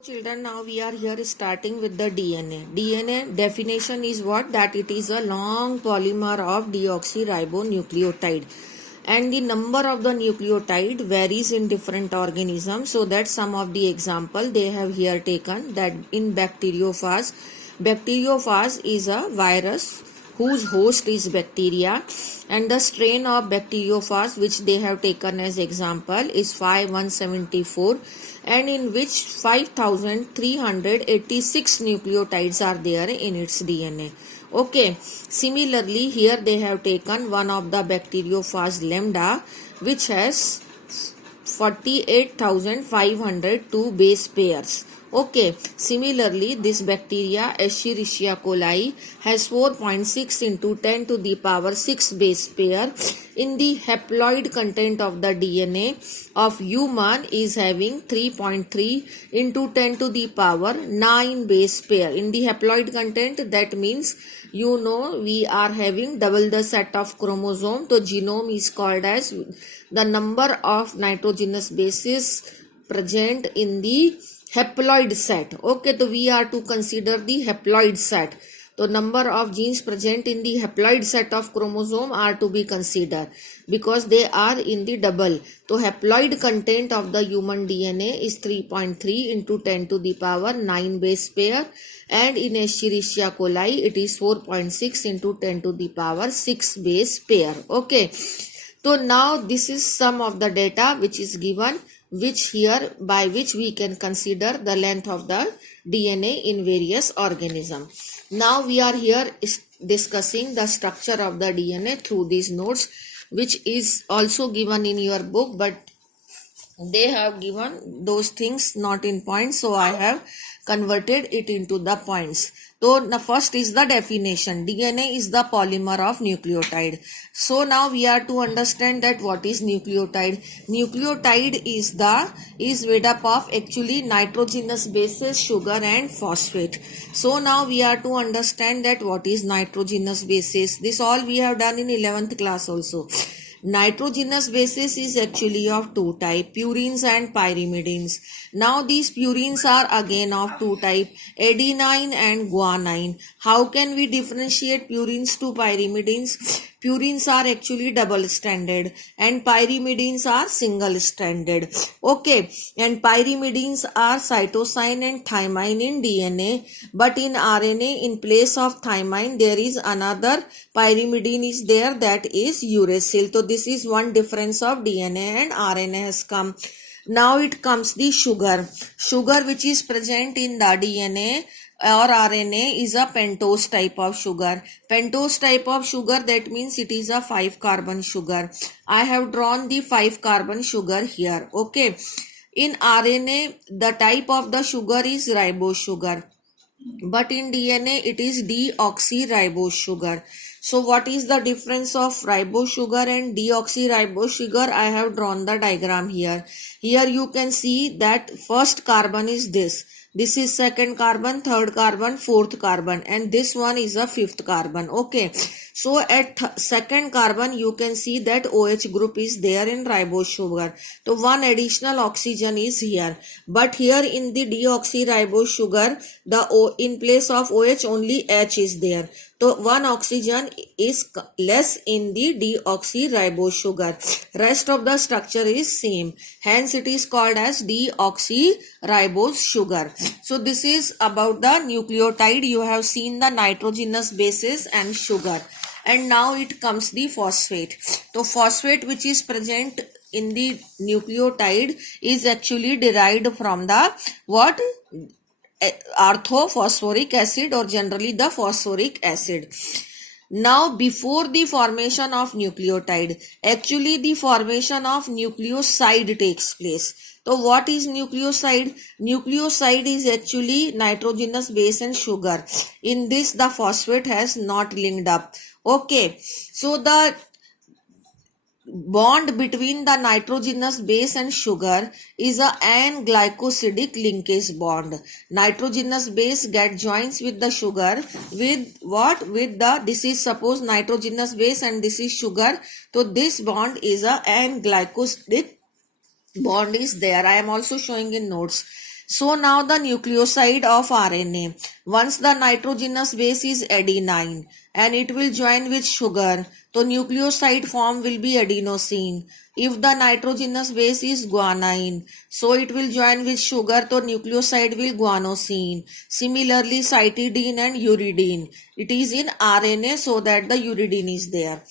Children, now we are here starting with the DNA. DNA definition is what? That it is a long polymer of deoxyribonucleotide. And the number of the nucleotide varies in different organisms. So that some of the example they have here taken that in bacteriophage. Bacteriophage is a virus whose host is bacteria, and the strain of bacteriophage which they have taken as example is 5174, and in which 5386 nucleotides are there in its DNA. Okay, similarly here they have taken one of the bacteriophage lambda which has 48,502 base pairs. Okay, similarly this bacteria Escherichia coli has 4.6 into 10 to the power 6 base pair. In the haploid content of the DNA of human is having 3.3 into 10 to the power 9 base pair. In the haploid content, that means we are having double the set of chromosome. So genome is called as the number of nitrogenous bases present in the haploid set. Okay, so we are to consider the haploid set. The number of genes present in the haploid set of chromosome are to be considered because they are in the double. So haploid content of the human DNA is 3.3 into 10 to the power 9 base pair, and in Escherichia coli it is 4.6 into 10 to the power 6 base pair. Okay. So now this is some of the data which is given, which here by which we can consider the length of the DNA in various organisms. Now we are here discussing the structure of the DNA through these notes, which is also given in your book, but they have given those things not in points, so I have converted it into the points. So the first is the definition. DNA is the polymer of nucleotide. So now we are to understand that what is nucleotide. Nucleotide is made up of actually nitrogenous bases, sugar and phosphate. So now we are to understand that what is nitrogenous bases. This all we have done in 11th class also. Nitrogenous bases is actually of two type, purines and pyrimidines. Now these purines are again of two type, adenine and guanine. How can we differentiate purines to pyrimidines? Purines are actually double stranded and pyrimidines are single stranded. Okay, and pyrimidines are cytosine and thymine in DNA, but in RNA in place of thymine there is another pyrimidine is there, that is uracil. So this is one difference of DNA and RNA has come. Now it comes the sugar. Sugar which is present in the DNA or RNA is a pentose type of sugar. Pentose type of sugar, that means it is a 5 carbon sugar. I have drawn the 5 carbon sugar here. Okay. In RNA, the type of the sugar is ribose sugar, but in DNA it is deoxyribose sugar. So what is the difference of ribose sugar and deoxyribose sugar? I have drawn the diagram here. Here you can see that first carbon is this. This is second carbon, third carbon, fourth carbon, and this one is a fifth carbon. Okay. So at second carbon you can see that OH group is there in ribose sugar. So one additional oxygen is here. But here in the deoxyribose sugar, in place of OH only H is there. So one oxygen is less in the deoxyribose sugar. Rest of the structure is same. Hence it is called as deoxyribose sugar. So this is about the nucleotide. You have seen the nitrogenous bases and sugar. And now it comes the phosphate. So phosphate which is present in the nucleotide is actually derived from the what? Orthophosphoric acid, or generally the phosphoric acid. Now before the formation of nucleotide, actually the formation of nucleoside takes place. So what is nucleoside? Nucleoside is actually nitrogenous base and sugar. In this the phosphate has not linked up. Okay, so the bond between the nitrogenous base and sugar is a N-glycosidic linkage bond. Nitrogenous base get joins with the sugar with what? With the, this is suppose nitrogenous base and this is sugar. So this bond is a N-glycosidic bond is there. I am also showing in notes. So now the nucleoside of RNA. Once the nitrogenous base is adenine and it will join with sugar, so nucleoside form will be adenosine. If the nitrogenous base is guanine, so it will join with sugar, so nucleoside will guanosine. Similarly, cytidine and uridine. It is in RNA, so that the uridine is there.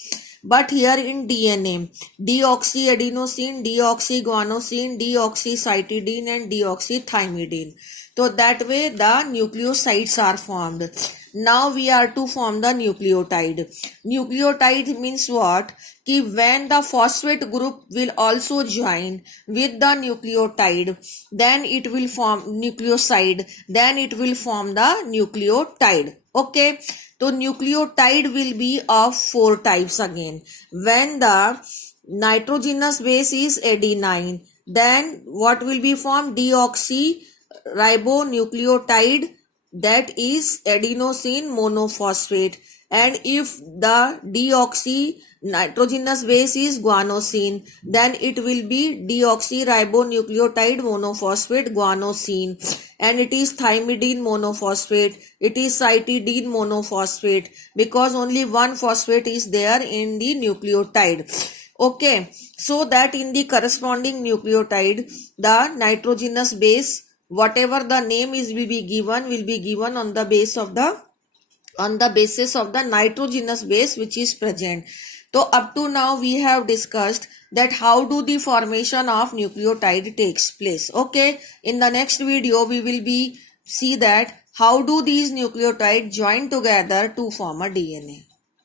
But here in DNA, deoxyadenosine, deoxyguanosine, deoxycytidine and deoxythymidine. So that way the nucleosides are formed. Now we are to form the nucleotide. Nucleotide means what? Ki when the phosphate group will also join with the nucleotide, then it will form nucleoside, then it will form the nucleotide. Okay. So nucleotide will be of 4 types again. When the nitrogenous base is adenine, then what will be formed? Deoxyribonucleotide, that is adenosine monophosphate. And if the deoxy nitrogenous base is guanosine, then it will be deoxyribonucleotide monophosphate guanosine. And it is thymidine monophosphate, it is cytidine monophosphate, because only one phosphate is there in the nucleotide. Okay, so that in the corresponding nucleotide, the nitrogenous base, whatever the name is will be given on the basis of the nitrogenous base which is present. So up to now we have discussed that how do the formation of nucleotide takes place. Okay, in the next video we will be see that how do these nucleotides join together to form a DNA.